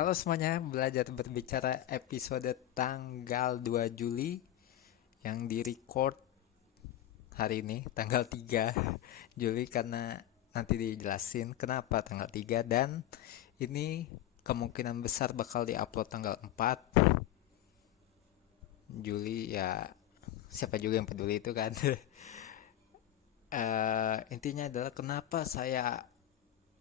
Halo semuanya, belajar berbicara episode tanggal 2 Juli yang di-record hari ini tanggal 3 Juli karena nanti dijelasin kenapa tanggal 3 dan ini kemungkinan besar bakal di-upload tanggal 4 Juli ya, siapa juga yang peduli itu kan. Intinya adalah kenapa saya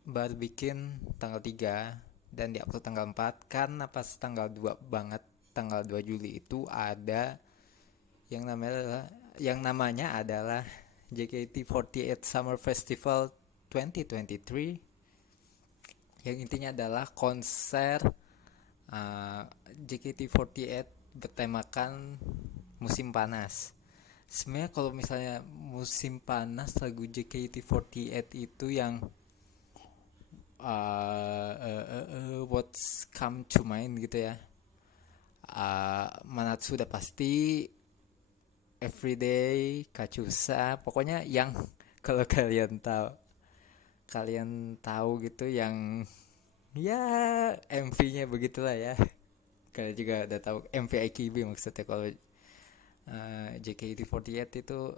baru bikin tanggal 3 dan diupload tanggal 4 karena pas tanggal 2 banget, tanggal 2 Juli itu ada yang namanya adalah JKT48 Summer Festival 2023, yang intinya adalah konser JKT48 bertemakan musim panas. Sebenarnya kalau misalnya musim panas, lagu JKT48 itu yang what's come to mind gitu ya. Manatsu udah pasti, Everyday, Kacusa, pokoknya yang kalau kalian tahu gitu, yang ya MV-nya begitulah ya. Kalian juga udah tahu MV IKB maksudnya. Kalau JKT48 itu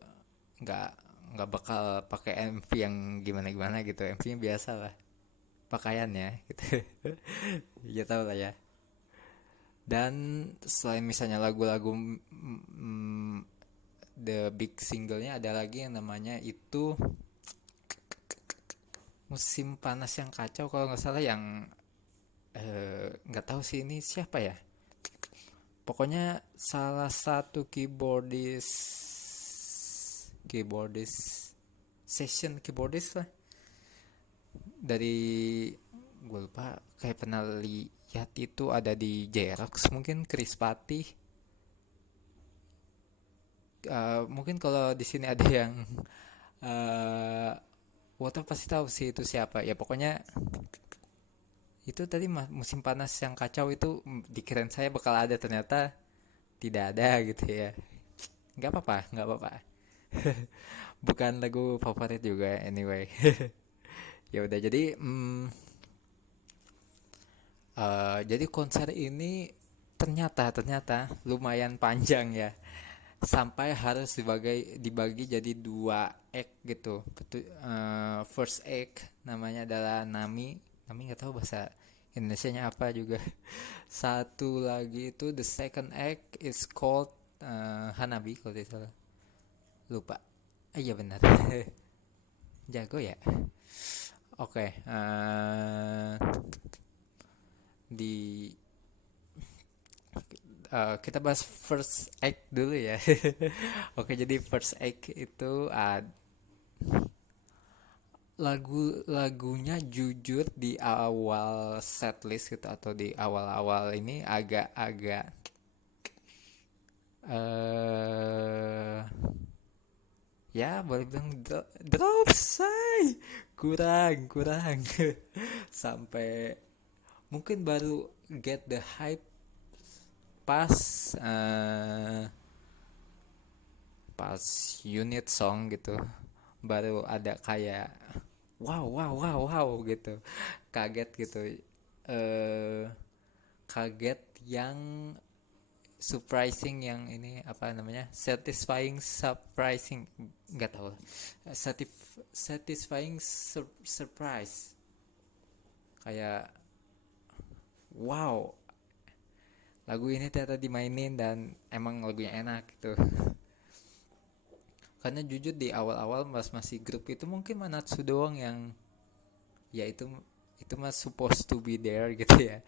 nggak nggak bakal pakai MV yang gimana-gimana gitu. MV-nya biasa lah pakaiannya gitu. Ya tau lah ya. Dan selain misalnya lagu-lagu the big singlenya, ada lagi yang namanya itu musim panas yang kacau kalau nggak salah, yang nggak tahu sih ini siapa ya. Pokoknya salah satu keyboardist session keyboardist lah dari, gue lupa, kayak pernah lihat itu ada di Jerox, mungkin Krispati. Mungkin kalau di sini ada yang uh, Water pasti tahu sih itu siapa ya. Pokoknya itu tadi musim panas yang kacau itu, dikirain saya bakal ada, ternyata tidak ada gitu ya. Nggak apa-apa, nggak apa-apa. Bukan lagu favorit juga anyway. Ya udah, jadi konser ini ternyata lumayan panjang ya, sampai harus dibagi jadi dua act gitu. First act namanya adalah Nami. Nami nggak tahu bahasa Indonesianya apa juga. Satu lagi itu the second act is called Hanabi kalau tidak salah. Lupa. Iya benar. Jago ya. Oke. Di Kita bahas first act dulu ya. Oke, jadi first act itu lagu-lagunya jujur di awal setlist gitu, atau di awal-awal ini agak-agak eh ya boleh bilang drop say, kurang kurang. Sampai mungkin baru get the hype pas eh, pas unit song gitu, baru ada kayak wow wow wow wow gitu, kaget gitu. eh Kaget yang surprising, yang ini apa namanya, satisfying surprising, nggak tahu. Satisfying surprise, kayak wow, lagu ini ternyata dimainin dan emang lagunya enak gitu. Karena jujur di awal-awal masih grup itu mungkin Manatsu doang yang ya itu mah supposed to be there gitu ya.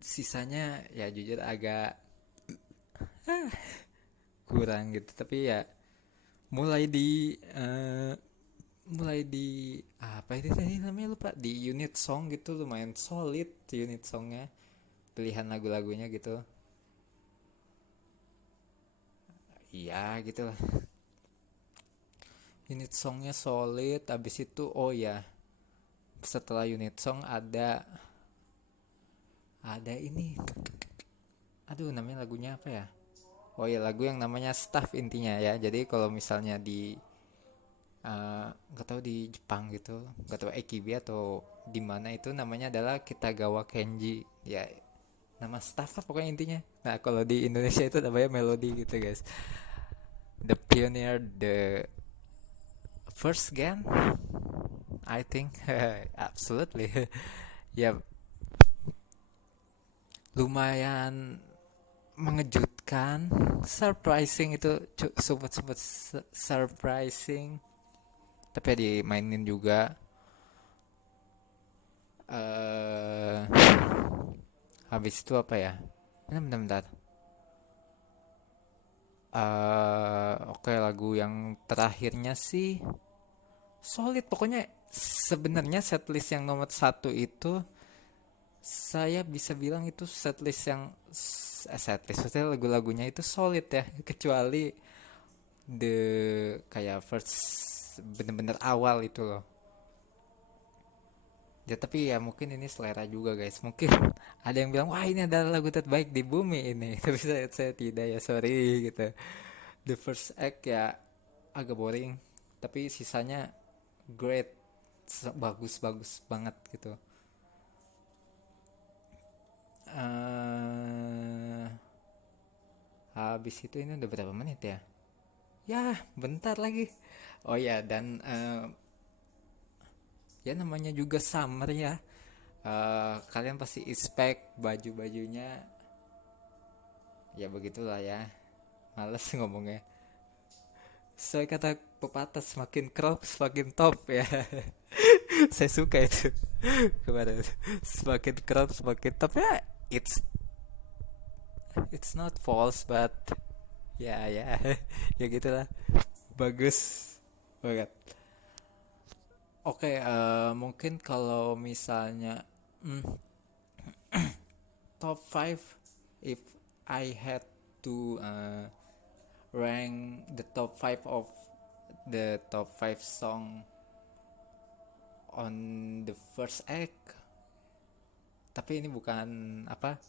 Sisanya ya jujur agak kurang gitu. Tapi ya mulai di mulai di apa itu tadi namanya, lupa, di unit song gitu lumayan solid unit songnya, pilihan lagu-lagunya gitu. Iya gitu lah, unit songnya solid. Abis itu oh ya, setelah unit song ada ini, aduh namanya lagunya apa ya. Oh ya, lagu yang namanya Staff intinya ya. Jadi kalau misalnya di nggak tahu di Jepang gitu, nggak tahu AKB atau di mana, itu namanya adalah Kitagawa Kenji ya, nama staff lah pokoknya intinya. Nah kalau di Indonesia itu namanya Melody gitu guys, the pioneer, the first gen, I think. Absolutely. Ya lumayan mengejutkan, surprising itu, super super surprising, tapi ya dimainin juga. eh Habis itu apa ya, bentar bentar, bentar. Oke, lagu yang terakhirnya sih solid pokoknya. Sebenarnya setlist yang nomor satu itu saya bisa bilang itu setlist yang setlist, maksudnya lagu-lagunya itu solid ya, kecuali the kayak first, bener-bener awal itu loh. Ya tapi ya mungkin ini selera juga guys. Mungkin ada yang bilang wah ini adalah lagu terbaik di bumi ini. Tapi saya tidak ya, sorry gitu. The first act ya agak boring. Tapi sisanya great, bagus-bagus banget gitu. eh Habis itu ini udah berapa menit ya? Ya bentar lagi. Oh ya, dan ya namanya juga summer ya. Kalian pasti expect baju-bajunya ya begitulah ya. Males ngomongnya. Saya kata pepatah, semakin crop semakin top ya. Saya suka itu kemarin. Semakin crop semakin top ya. It's not false but ya ya ya gitulah. Bagus banget. Oke, mungkin kalau misalnya hmm, top 5, if I had to rank the top 5 of the top 5 song on the first act, tapi ini bukan apa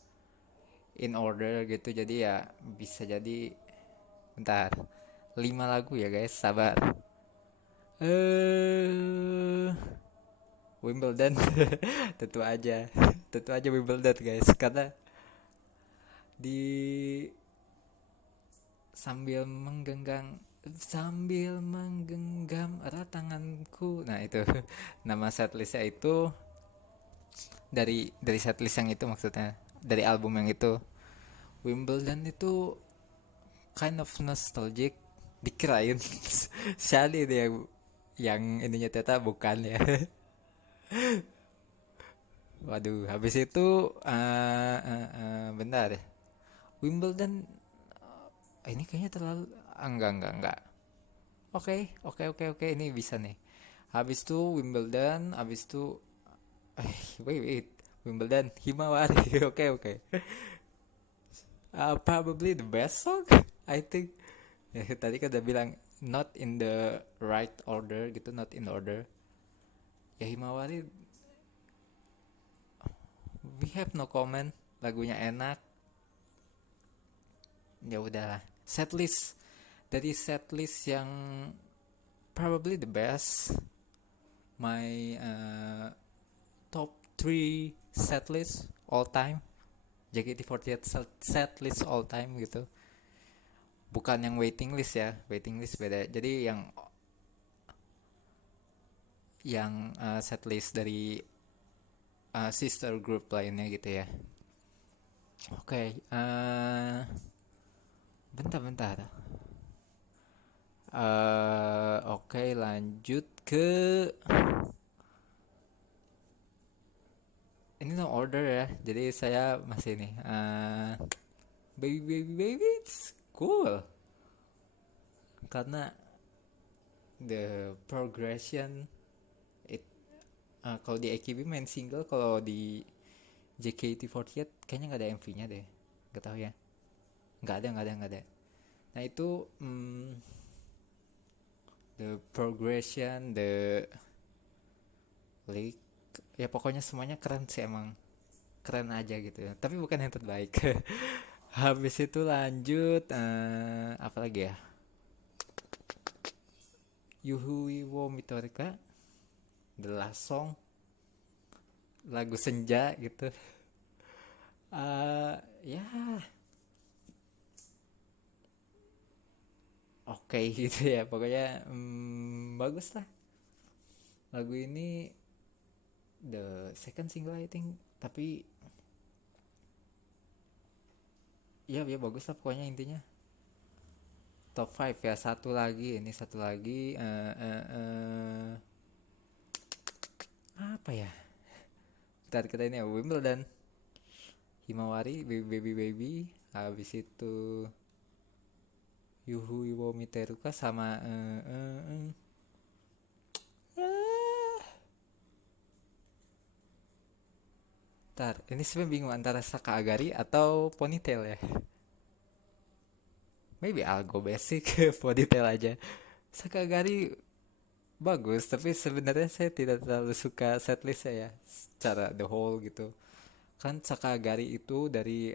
in order gitu, jadi ya bisa jadi bentar, 5 lagu ya guys, sabar. eh Wimbledon. tentu aja tentu aja Wimbledon guys, karena di sambil menggenggam erat tanganku, nah itu nama setlistnya itu, dari setlist yang itu, maksudnya dari album yang itu. Wimbledon itu kind of nostalgic, dikirain Shali dia yang ininya, ternyata bukan ya. Waduh, habis itu bentar, Wimbledon ini kayaknya terlalu, enggak. Oke, ini bisa nih. Habis itu Wimbledon, habis itu wait, Wimbledon, Himawari. Oke. Probably the best song, I think. Tadi kan udah bilang not in the right order gitu, not in order. Ya Himawari, we have no comment. Lagunya enak. Ya udahlah. Setlist, dari setlist yang probably the best, my top 3 setlist all time, JKT48 setlist all time gitu. Bukan yang waiting list ya, waiting list beda. Jadi yang setlist dari sister group lainnya gitu ya. Oke, bentar. Oke, lanjut ke ini, no order ya. Jadi saya masih nih. Baby, it's cool karena the progression it, kalau di AKB main single, kalau di JKT48 kayaknya nggak ada MV-nya deh, nggak tahu ya, nggak ada. Nah itu the progression, the leak, ya pokoknya semuanya keren sih, emang keren aja gitu ya, tapi bukan yang terbaik. Habis itu lanjut apa lagi ya, Yuhui wo Mitorika, The Last Song, lagu senja gitu. Ya oke gitu ya pokoknya, bagus lah lagu ini, the second single I think, tapi ya ya bagus lah pokoknya intinya. Top 5 ya, satu lagi ini, satu lagi apa ya, kita ini ya, Wimbledon, Himawari, Baby Baby Baby, habis itu Yuhu Iwo Miteruka sama ah, ntar ini sebenarnya bingung antara Saka Agari atau Ponytail ya. Maybe I'll go basic Ponytail aja. Saka Agari bagus, tapi sebenarnya saya tidak terlalu suka setlistnya ya, secara the whole gitu. Kan Sakagari itu dari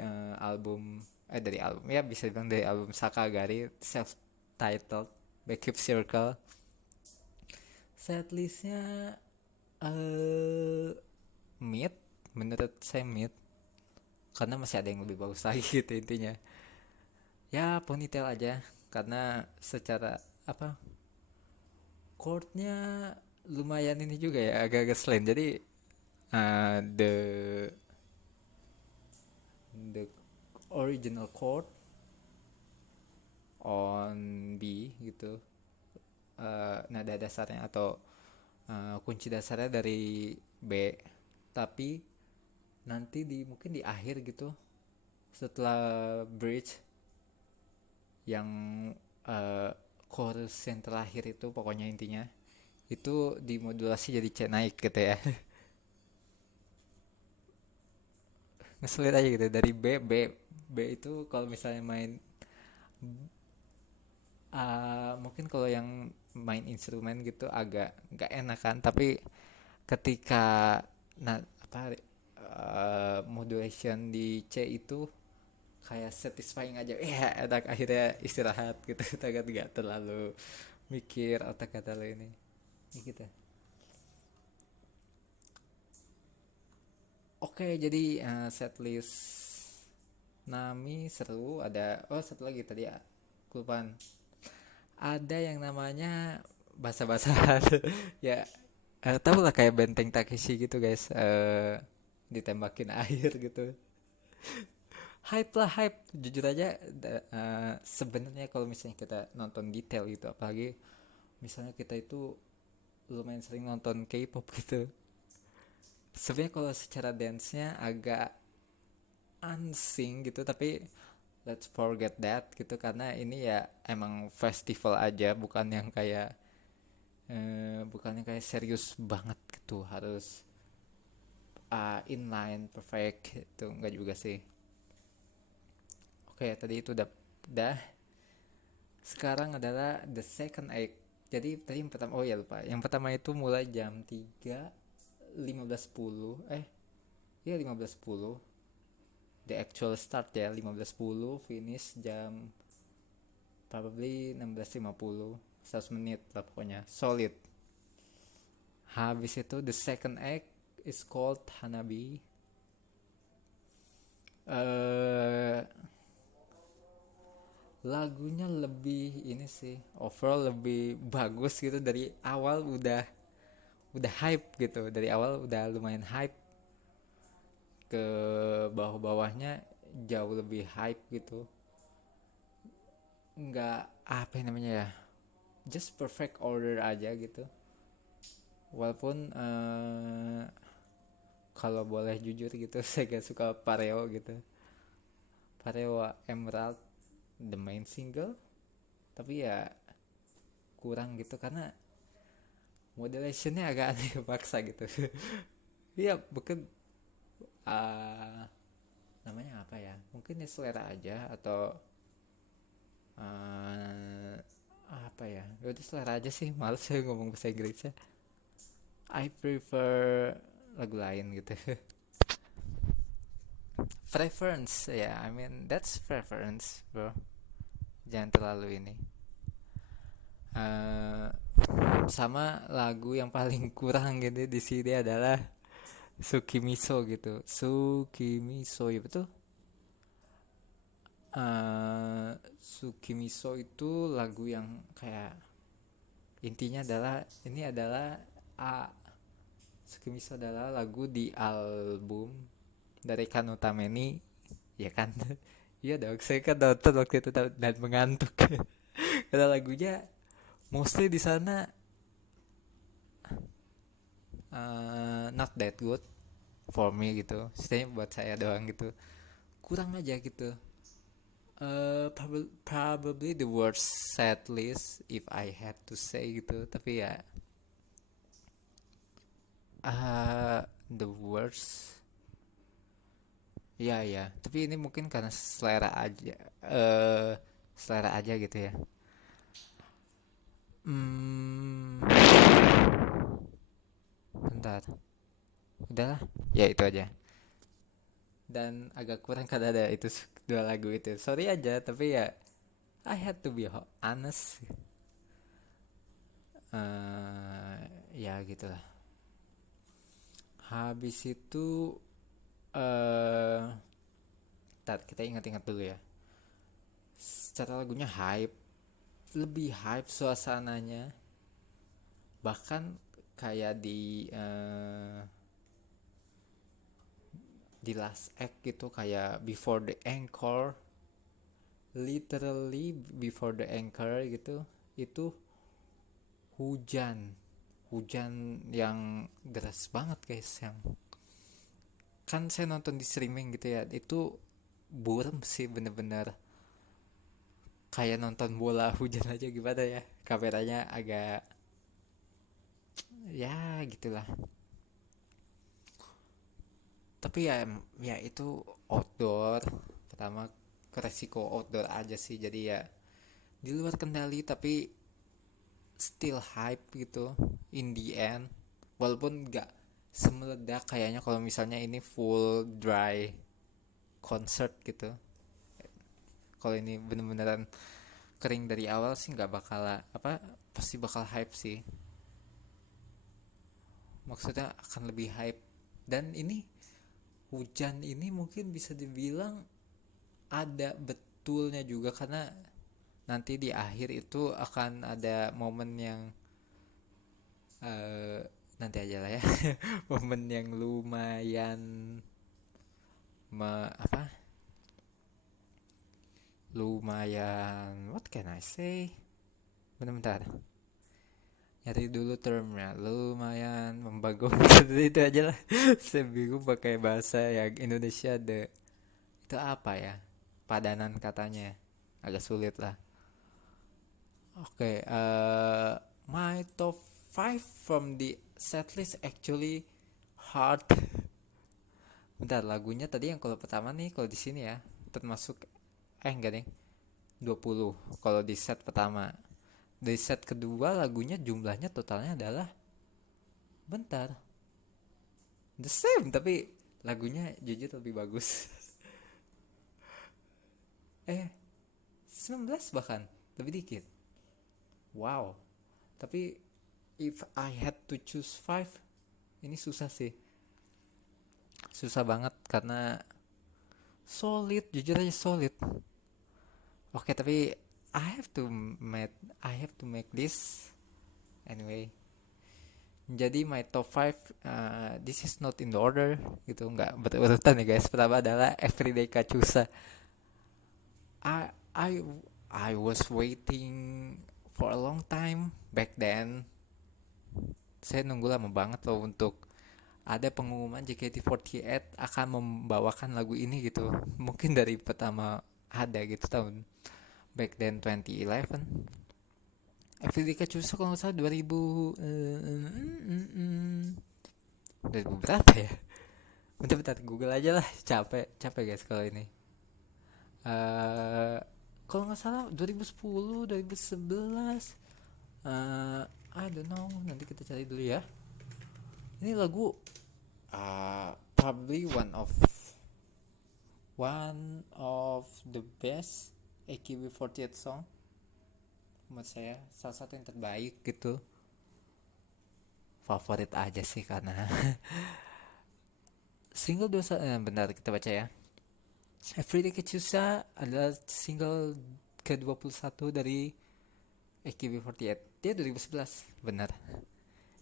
dari album ya, bisa bilang dari album Sakagari self titled Backup Circle. Setlistnya eh mid, menurut saya mid, karena masih ada yang lebih bagus lagi gitu intinya. Ya Ponytail aja, karena secara apa, chordnya lumayan ini juga ya, agak-agak slang, jadi the original chord on B gitu, nada dasarnya atau kunci dasarnya dari B, tapi nanti mungkin di akhir gitu, setelah bridge yang uh, chorus yang terakhir itu, pokoknya intinya itu dimodulasi jadi C naik gitu ya. Ngeselit aja gitu, dari B itu kalau misalnya main, mungkin kalau yang main instrumen gitu agak nggak enak kan, tapi ketika apa, modulation di C itu kayak satisfying aja ya, enak, akhirnya istirahat gitu. Kita nggak terlalu mikir otak kata lo ini gitu. Oke, jadi setlist Nami seru. Ada, oh satu lagi tadi ya, kelupaan, ada yang namanya bahasa-bahasa ya, tau lah kayak Benteng Takeshi gitu guys, ditembakin air gitu. Hype lah, hype, jujur aja. Sebenarnya kalau misalnya kita nonton detail gitu, apalagi misalnya kita itu lumayan sering nonton K-pop gitu, sebenarnya kalau secara dance-nya agak unsing gitu, tapi let's forget that gitu, karena ini ya emang festival aja, bukan yang kayak serius banget gitu, harus inline perfect itu enggak juga sih. Oke, tadi itu udah. Sekarang adalah the second act. Jadi tadi yang pertama, oh ya lupa, yang pertama itu mulai jam 3:15, iya 15:10, the actual start ya 15:10, finish jam probably 16:50, 100 menit lah pokoknya solid. Habis itu the second act is called Hanabi. eh Lagunya lebih ini sih, overall lebih bagus gitu, dari awal udah hype gitu, dari awal udah lumayan hype, ke bawah-bawahnya jauh lebih hype gitu. Nggak, apa yang namanya ya, just perfect order aja gitu. Walaupun kalau boleh jujur gitu, saya gak suka Pareo gitu, Pareo Emerald, the main single, tapi ya kurang gitu karena modulationnya agak aneh paksa gitu. Iya bukan, uh, namanya apa ya, mungkin ya selera aja, atau apa ya, udah selera aja sih, males saya ngomong bahasa Inggrisnya. I prefer lagu lain gitu. Preference ya, yeah, I mean that's preference bro, jangan terlalu ini. Eh, sama lagu yang paling kurang gitu di sini adalah Sukimiso gitu. Sukimiso ya betul. Sukimiso itu lagu yang kayak intinya adalah ini adalah A Sukimiso adalah lagu di album dari Kano Tameni, ya kan? Iya dong, saya kan nonton waktu itu dan mengantuk. Karena lagunya mostly di sana not that good for me gitu. Setidaknya buat saya doang gitu. Kurang aja gitu. Probably the worst set list if I had to say gitu. Tapi ya the worst. Ya ya, tapi ini mungkin karena selera aja. Selera aja gitu ya. Hmm, bentar. Udahlah, ya itu aja. Dan agak kurang karena ada itu dua lagu itu. Sorry aja, tapi ya I had to be honest. Ya gitulah. Habis itu ntar kita ingat-ingat dulu ya. Secara lagunya hype, lebih hype suasananya. Bahkan kayak di last act gitu kayak before the anchor, literally before the anchor gitu, itu hujan hujan yang deras banget guys, yang kan saya nonton di streaming gitu ya, itu burem sih bener-bener kayak nonton bola hujan aja, gimana ya, kameranya agak ya gitulah. Tapi ya ya itu outdoor, pertama resiko outdoor aja sih, jadi ya di luar kendali tapi still hype gitu in the end, walaupun nggak semeledak kayaknya kalau misalnya ini full dry concert gitu. Kalau ini bener-beneran kering dari awal sih nggak bakal apa, pasti bakal hype sih, maksudnya akan lebih hype. Dan ini hujan ini mungkin bisa dibilang ada betulnya juga, karena nanti di akhir itu akan ada momen yang eh, nanti aja lah ya. Momen yang lumayan apa, lumayan what can I say, bentar-bentar nyari dulu termnya, lumayan membagongkan. Itu aja lah. Saya bingung pakai bahasa yang Indonesia, itu apa ya, padanan katanya agak sulit lah. Oke, my top 5 from the setlist actually hard. Bentar, lagunya tadi yang kalau pertama nih, kalau di sini ya termasuk enggak nih, 20 kalau di set pertama. Di set kedua lagunya jumlahnya totalnya adalah, bentar, the same tapi lagunya jujur lebih bagus. eh 19 bahkan lebih dikit. Wow. Tapi if I had to choose 5, ini susah sih, susah banget karena solid, jujur aja solid. Oke, tapi I have to make this anyway. Jadi my top 5, this is not in the order gitu, nggak berurutan ya guys. Pertama adalah Everyday Kacusa. I I I was waiting for a long time back then. Saya nunggu lama banget loh untuk ada pengumuman JKT48 akan membawakan lagu ini gitu. Mungkin dari pertama ada gitu tahun back then 2011. Everyday Kacusa kalau nggak salah 2000 berapa ya? Bentar-bentar Google aja lah, capek capek guys kalau ini. eh Kalau nggak salah 2010 2011, I don't know, nanti kita cari dulu ya. Ini lagu probably one of the best AKB48 song. menurut saya salah satu yang terbaik gitu, favorit aja sih karena single dosa benar kita baca ya. Everyday Kachusa adalah single ke-21 dari AKB48. Dia 2011, benar.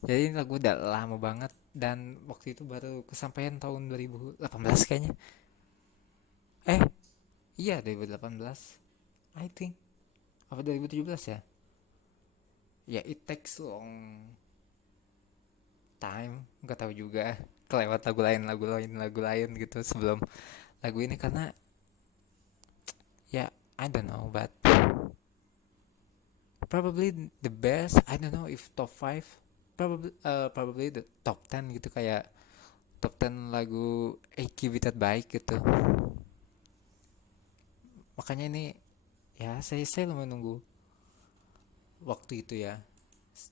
Jadi ini lagu udah lama banget dan waktu itu baru kesampaian tahun 2018 kayaknya. Eh, iya 2018. I think. Apa 2017 ya? Ya, It Takes Long Time, nggak tahu juga. Kelewat lagu lain gitu sebelum lagu ini karena ya I don't know but probably the best. I don't know if top 5, probably the top 10 gitu, kayak top 10 lagu AKB terbaik gitu. Makanya ini ya saya lumayan nunggu waktu itu ya.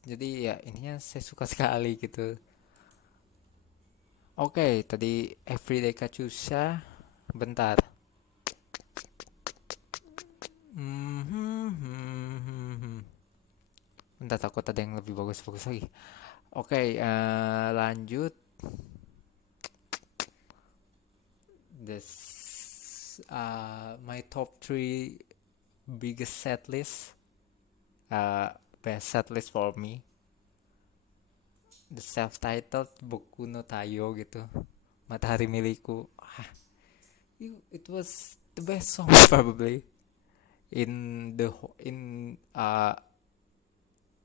Jadi ya ininya saya suka sekali gitu. Oke, tadi Everyday Kachusa. Bentar. Bentar, takut ada yang lebih bagus-bagus lagi. Oke, lanjut. This my top 3 biggest set list. Best set list for me. The self-titled Boku no Tayo gitu. Matahari Milikku. It was the best song probably in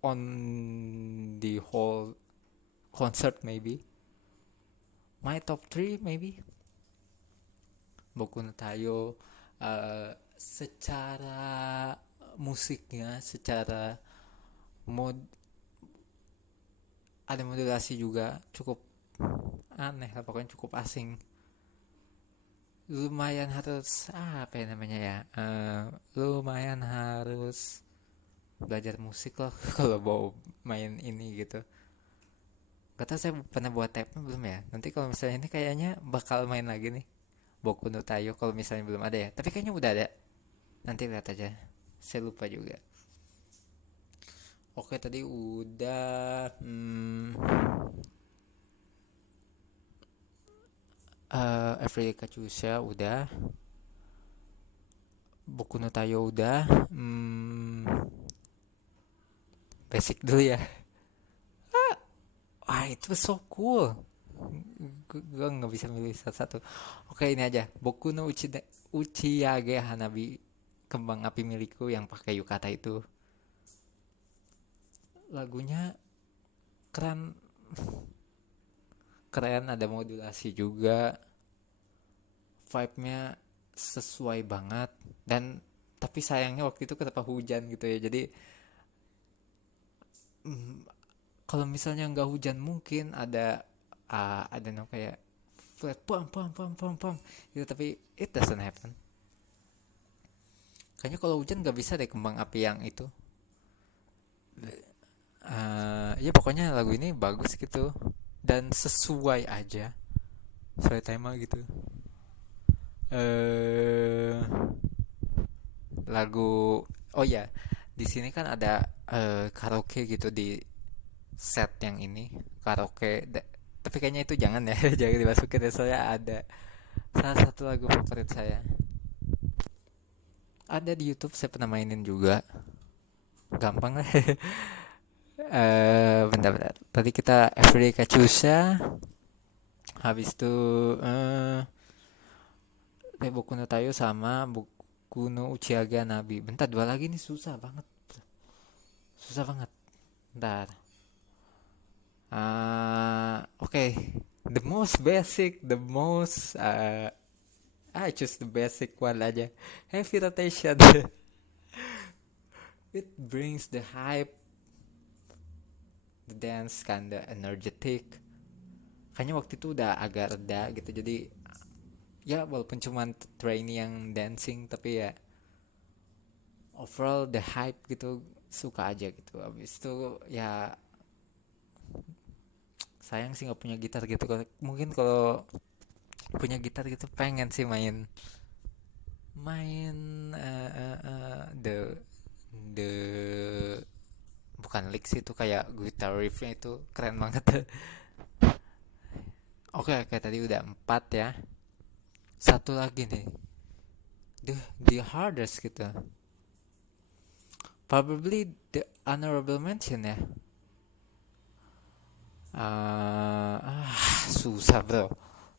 on the whole concert maybe. My top 3 maybe. Boku no Tayo secara musiknya, secara mod ada modulasi juga cukup aneh lah, pokoknya cukup asing. Lumayan harus apa ya namanya ya, lumayan harus belajar musik loh kalau mau main ini gitu. Gak tau saya pernah buat tab belum ya, nanti kalau misalnya ini kayaknya bakal main lagi nih Boku no Tayo kalau misalnya belum ada ya, tapi kayaknya udah ada, nanti lihat aja, saya lupa juga. Oke, tadi udah Everyday Kachusa udah, Boku no Tayo udah, basic dulu ya. Itu so cool. Gue nggak bisa milih satu-satu. Oke, ini aja. Boku no Uchiyage Hanabi, kembang api milikku yang pakai yukata itu. Lagunya keren, keren, ada modulasi juga, vibe-nya sesuai banget. Dan tapi sayangnya waktu itu kenapa hujan gitu ya, jadi kalau misalnya nggak hujan mungkin ada no kayak flat pam gitu, tapi it doesn't happen. Kayaknya kalau hujan nggak bisa deh kembang api yang itu. Ya pokoknya lagu ini bagus gitu dan sesuai aja, sesuai tema gitu. eh Lagu, oh ya, di sini kan ada karaoke gitu di set yang ini, karaoke tapi kayaknya itu jangan ya jangan dimasukin ya, soalnya ada salah satu lagu favorit saya ada di YouTube, saya pernah mainin juga, gampang lah. Bentar, tadi kita Everyday Kachusa, habis itu Boku no Tayo sama Boku no Uchiage Nabi. Bentar, dua lagi nih, susah banget. Bentar. Okay. The most basic, the most I choose the basic one aja. Heavy rotation. It brings the hype, the dance kinda energetic. Kayaknya waktu itu udah agak reda gitu, jadi ya walaupun cuma trainee yang dancing, tapi ya overall the hype gitu, suka aja gitu. Abis itu ya sayang sih nggak punya gitar gitu. Mungkin kalau punya gitar gitu pengen sih main the the bukan lick sih, itu kayak guitar riffnya itu keren banget. Oke, oke, tadi udah 4 ya. Satu lagi nih, the hardest gitu. Probably the honorable mention ya. Susah bro.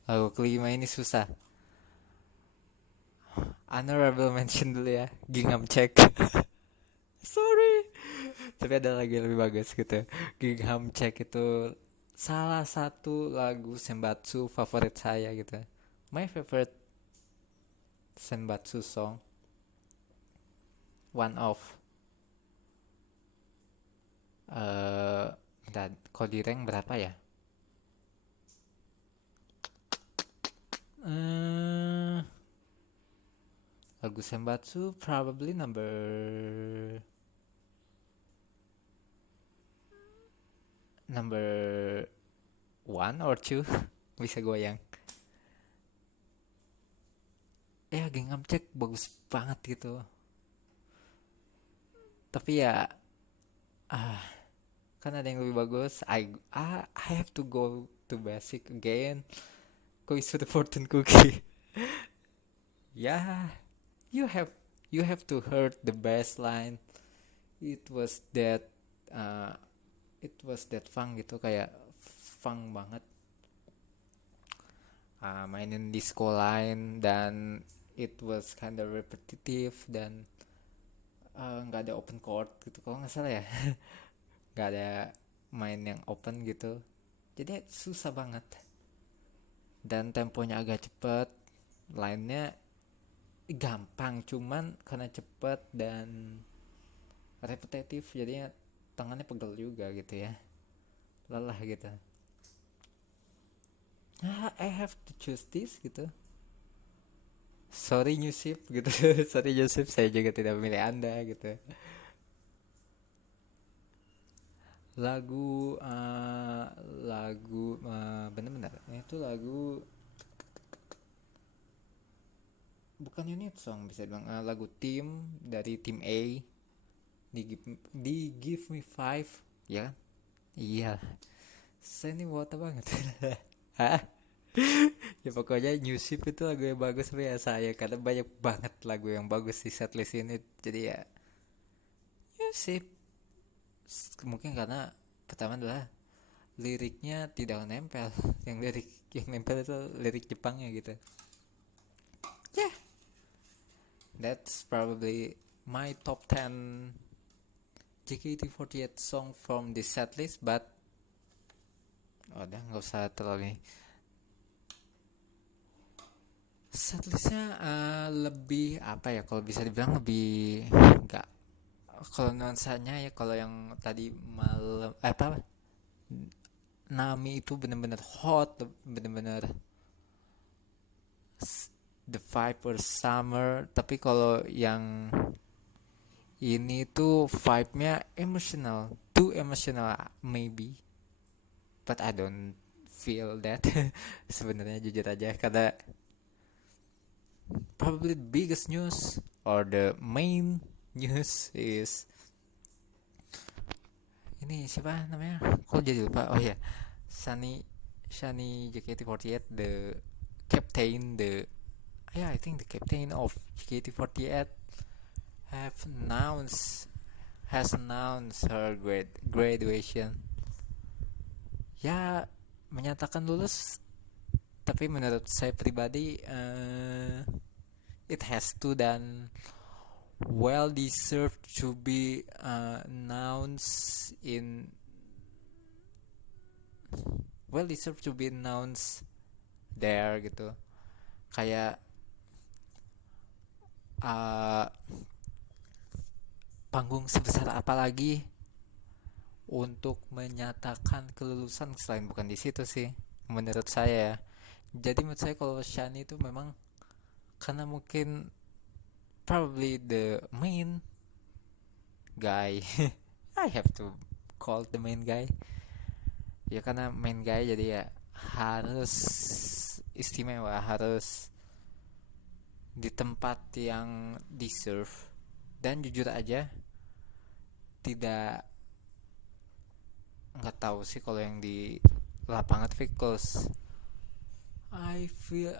Lagu kelima ini susah. Honorable mention dulu ya. Gingham Check. Sorry. Tapi ada lagi yang lebih bagus gitu. Gingham Check itu salah satu lagu Senbatsu favorit saya gitu. My favorite Senbatsu song. One of. Bentar, kalau di rank berapa ya? Eh, lagu Senbatsu probably number one or two. Bisa goyang. Ya, Gingham Check bagus banget gitu. Tapi ya, ah, kan ada yang lebih bagus. I have to go to basic again. Go to the fortune cookie. Yeah, you have you have to heard the bass line. It was that uh, it was that funk gitu, kayak funk banget. Mainin disco line dan it was kind of repetitive dan nggak ada open chord gitu kalau nggak salah ya. Nggak ada main yang open gitu, jadi susah banget dan temponya agak cepet. Line-nya gampang, cuman karena cepet dan repetitif jadinya tangannya pegel juga gitu ya, lelah gitu. I have to choose this gitu. Sorry Yusuf gitu. Sorry Yusuf, saya juga tidak memilih Anda gitu. Lagu bener-bener itu lagu bukan unit song, bisa bilang lagu tim dari tim A, di Give Me Five ya kan? Iya, saya ini wota banget. Hah? Ya pokoknya Yusuf itu lagu yang bagus tapi ya saya, karena banyak banget lagu yang bagus di setlist ini, jadi ya Yusuf. Mungkin karena pertama adalah liriknya tidak nempel. Yang nempel itu lirik Jepangnya gitu. Yeah, that's probably my top 10 JKT48 song from this setlist, but udah nggak usah terlalu. Setlistnya lebih apa ya, kalau bisa dibilang lebih nggak, kalau nuansanya ya, kalau yang tadi malam apa Nami itu bener-bener hot, bener-bener the vibe for summer. Tapi kalau yang ini tuh vibe-nya emotional, too emotional maybe, but I don't feel that. Sebenarnya jujur aja, karena probably the biggest news or the main news is ini siapa namanya? Kok jadi lupa? Oh ya, Shani Shani JKT48, the captain, I think the captain of JKT48 have announced has announced her graduation. Ya, menyatakan lulus, tapi menurut saya pribadi it has to, dan well deserved to be announced in well deserved to be announced there gitu. Kayak panggung sebesar apa lagi untuk menyatakan kelulusan selain bukan di situ sih menurut saya ya. Jadi menurut saya kalau Shani itu memang karena mungkin probably the main guy. I have to call the main guy ya, karena main guy jadi ya harus istimewa, harus di tempat yang deserve. Dan jujur aja, tidak, nggak tahu sih kalau yang di lapangan, because I feel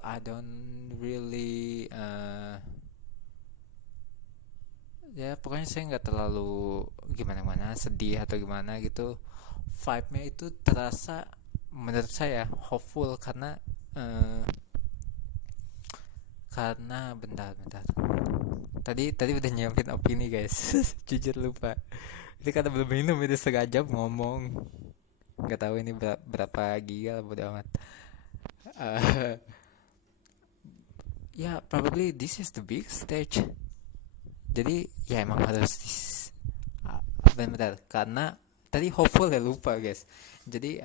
I don't really ya pokoknya saya nggak terlalu gimana sedih atau gimana gitu. Vibe-nya itu terasa menurut saya hopeful eh, karena bentar tadi tadi udah nyiapin opini guys. Jujur lupa, ini karena belum minum, itu setengah jam ngomong, nggak tahu ini berapa giga, bodo amat. Eh, ya probably this is the big stage, jadi ya emang harus bentar karena tadi hopeful ya, lupa guys. Jadi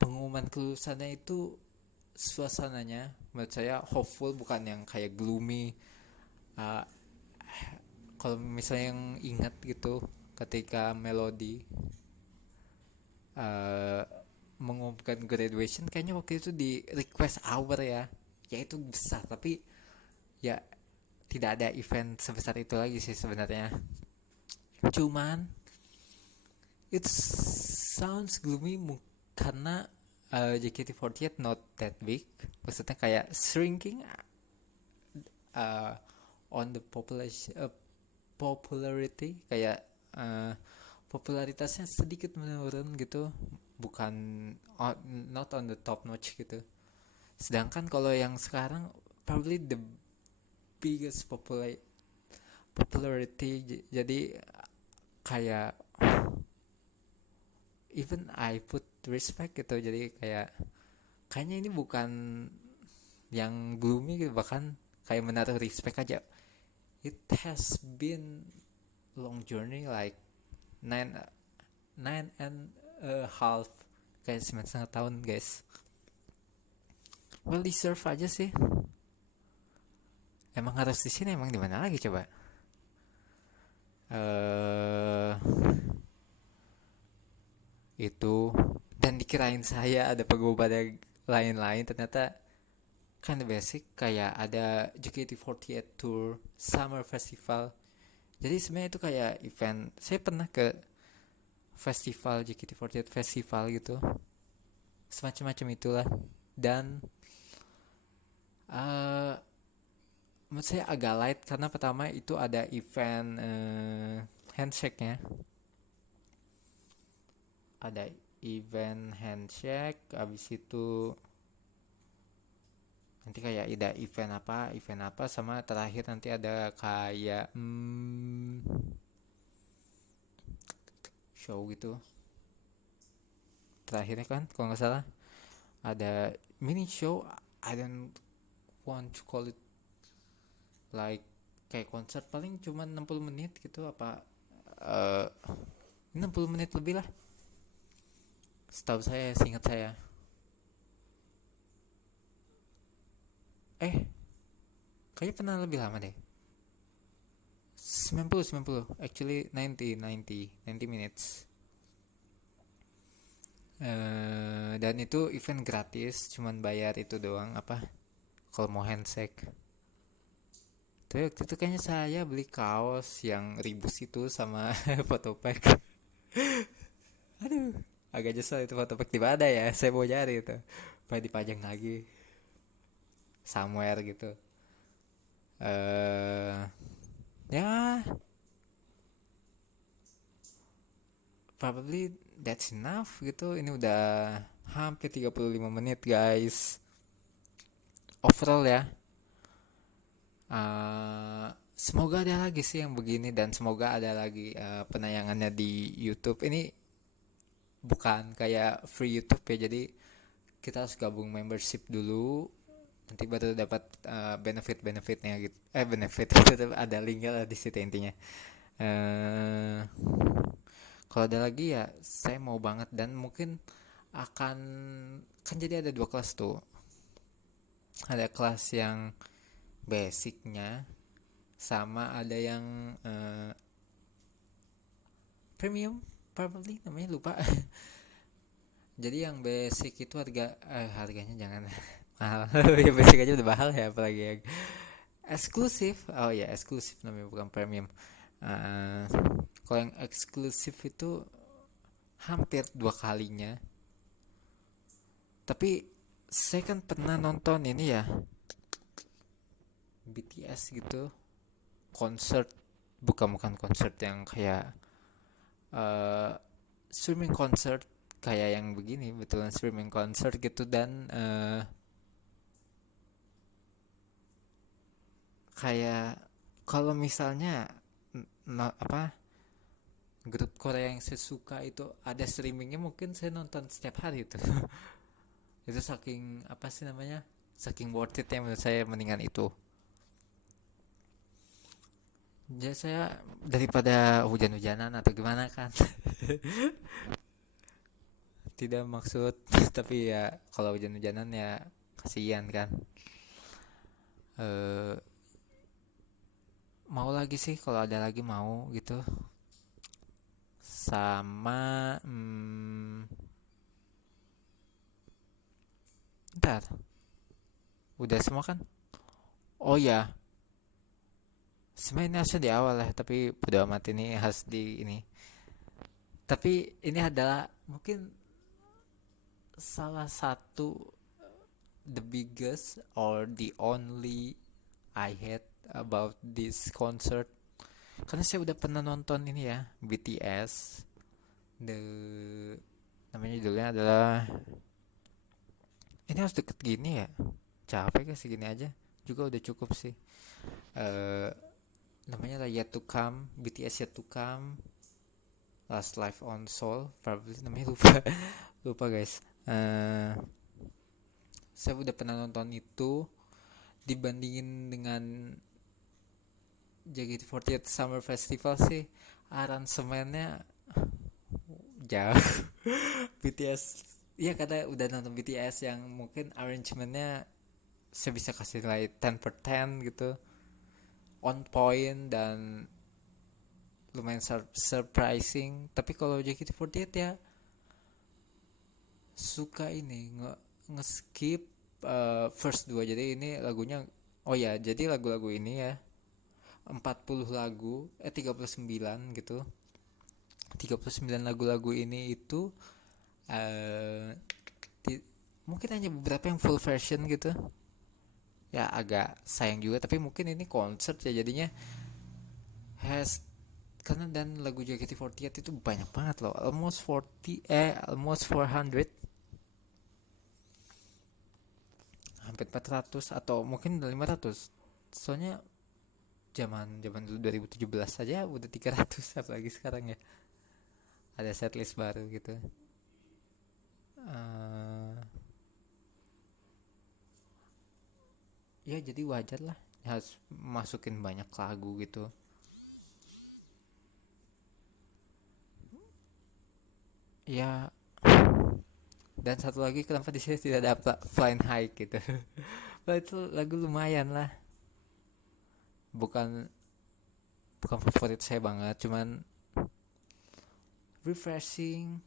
pengumuman kelulusannya itu suasananya menurut saya hopeful, bukan yang kayak gloomy. Uh, Kalau misalnya yang ingat gitu, ketika Melody uh, mengumumkan graduation, kayaknya waktu itu di request hour ya itu besar, tapi ya tidak ada event sebesar itu lagi sih sebenarnya. Cuman it sounds gloomy karena JKT48 not that big, maksudnya kayak shrinking uh, on the population popularity, kayak popularitasnya sedikit menurun gitu, bukan not on the top notch gitu. Sedangkan kalau yang sekarang probably the biggest popularity, jadi kayak even I put respect gitu, jadi kayaknya ini bukan yang gloomy gitu, bahkan kayak menaruh respect aja. It has been long journey, like nine and a half, kayak 9,5 tahun guys. Well deserve aja sih. Emang harus di sini, emang di mana lagi coba? Itu, dan dikirain saya ada pengobatan lain-lain, ternyata kind of basic, kayak ada JKT48 Tour Summer Festival. Jadi sebenarnya itu kayak event, saya pernah ke festival JKT48 Festival gitu, semacam-macam itulah. Dan menurut saya agak light karena pertama itu ada event handshake-nya, ada event handshake, abis itu nanti kayak ada event apa, sama terakhir nanti ada kayak show gitu terakhirnya kan, kalau nggak salah ada mini show. I don't want to call it like kayak konser, paling cuma 60 menit gitu, apa 60 menit lebih lah setahu saya, seingat saya. Kayaknya pernah lebih lama deh, 90 actually 90 minutes. Dan itu event gratis, cuman bayar itu doang, apa kalau mau handshake. Tapi waktu itu kayaknya saya beli kaos yang ribus itu sama fotopack. Aduh, agak nyesel itu fotopack di mana ya, saya mau cari itu, pengen dipajang lagi somewhere gitu. Ya probably that's enough gitu. Ini udah hampir 35 menit guys overall ya. Semoga ada lagi sih yang begini, dan semoga ada lagi penayangannya di YouTube. Ini bukan kayak free YouTube ya, jadi kita harus gabung membership dulu, nanti baru dapat benefitnya gitu. Benefit ada linknya lah di situ intinya. Kalau ada lagi ya saya mau banget, dan mungkin akan kan jadi ada 2 kelas tuh. Ada kelas yang basicnya, sama ada yang premium probably namanya, lupa. Jadi yang basic itu harganya jangan mahal. Ya basic aja udah mahal ya, apalagi yang Eksklusif, oh ya eksklusif namanya, bukan premium. Eh, Kalau yang eksklusif itu hampir dua kalinya. Tapi saya kan pernah nonton ini ya, BTS gitu, konser, bukan konser yang kayak eh streaming concert, kayak yang begini betulan streaming concert gitu. Dan kayak kalau misalnya apa, grup Korea yang saya suka itu ada streamingnya, mungkin saya nonton setiap hari itu. Itu saking apa sih namanya, saking worth it ya menurut saya, mendingan itu. Jadi saya daripada hujan-hujanan atau gimana kan, tidak maksud tapi ya kalau hujan-hujanan ya kasihan kan. eh Mau lagi sih kalau ada lagi, mau gitu. Sama ntar udah semua kan. Oh ya, sebenarnya ini harusnya di awal ya, tapi udah amat, ini harus di ini. Tapi ini adalah mungkin salah satu the biggest or the only I hate about this concert. Karena saya udah pernah nonton ini ya, BTS. The namanya judulnya adalah, ini harus deket gini ya. Capek kan segini aja. Juga udah cukup sih. eh Namanya lah Yet to Come, BTS Yet to Come, Last Life on Seoul, probably namanya lupa. Lupa guys. Saya udah pernah nonton itu. Dibandingin dengan JKT48 Summer Festival sih, aransemennya jauh. BTS, iya karena udah nonton BTS yang mungkin arrangementnya saya bisa kasih nilai 10 per 10 gitu, on point dan lumayan surprising. Tapi kalau JKT48 ya suka ini nge-skip first 2. Jadi ini lagunya, oh ya jadi lagu-lagu ini ya 40 lagu, 39 gitu. 39 lagu-lagu ini itu eh mungkin hanya beberapa yang full version gitu. Ya agak sayang juga, tapi mungkin ini konser ya jadinya has, karena dan lagu JKT48 itu banyak banget loh, almost 400, hampir 400 atau mungkin udah 500. Soalnya zaman zaman dulu 2017 saja udah 300, apalagi sekarang ya ada setlist baru gitu. uh, Ya jadi wajar lah harus masukin banyak lagu gitu ya. Dan satu lagi, kenapa di sini tidak ada Flying High gitu. Well, itu lagu lumayan lah, bukan bukan favorit saya banget, cuman refreshing.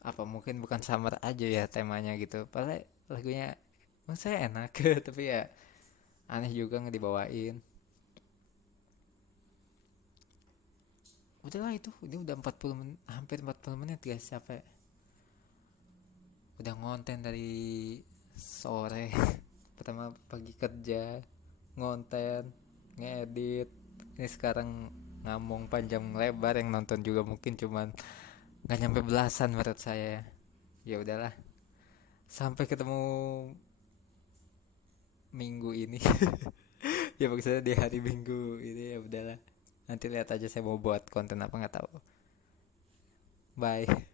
Apa mungkin bukan summer aja ya temanya gitu, padahal lagunya menurut saya enak. Tapi ya aneh juga ngedibawain. Udahlah, itu ini udah 40 menit, hampir 40 menit guys, capek. Udah ngonten dari sore. Pertama pagi kerja, ngonten, ngedit. Ini sekarang ngomong panjang lebar, yang nonton juga mungkin cuman nggak nyampe belasan menurut saya. Ya udahlah, sampai ketemu minggu ini. Ya maksudnya di hari minggu ini, ya udahlah. Nanti lihat aja saya mau buat konten apa, nggak tahu. Bye.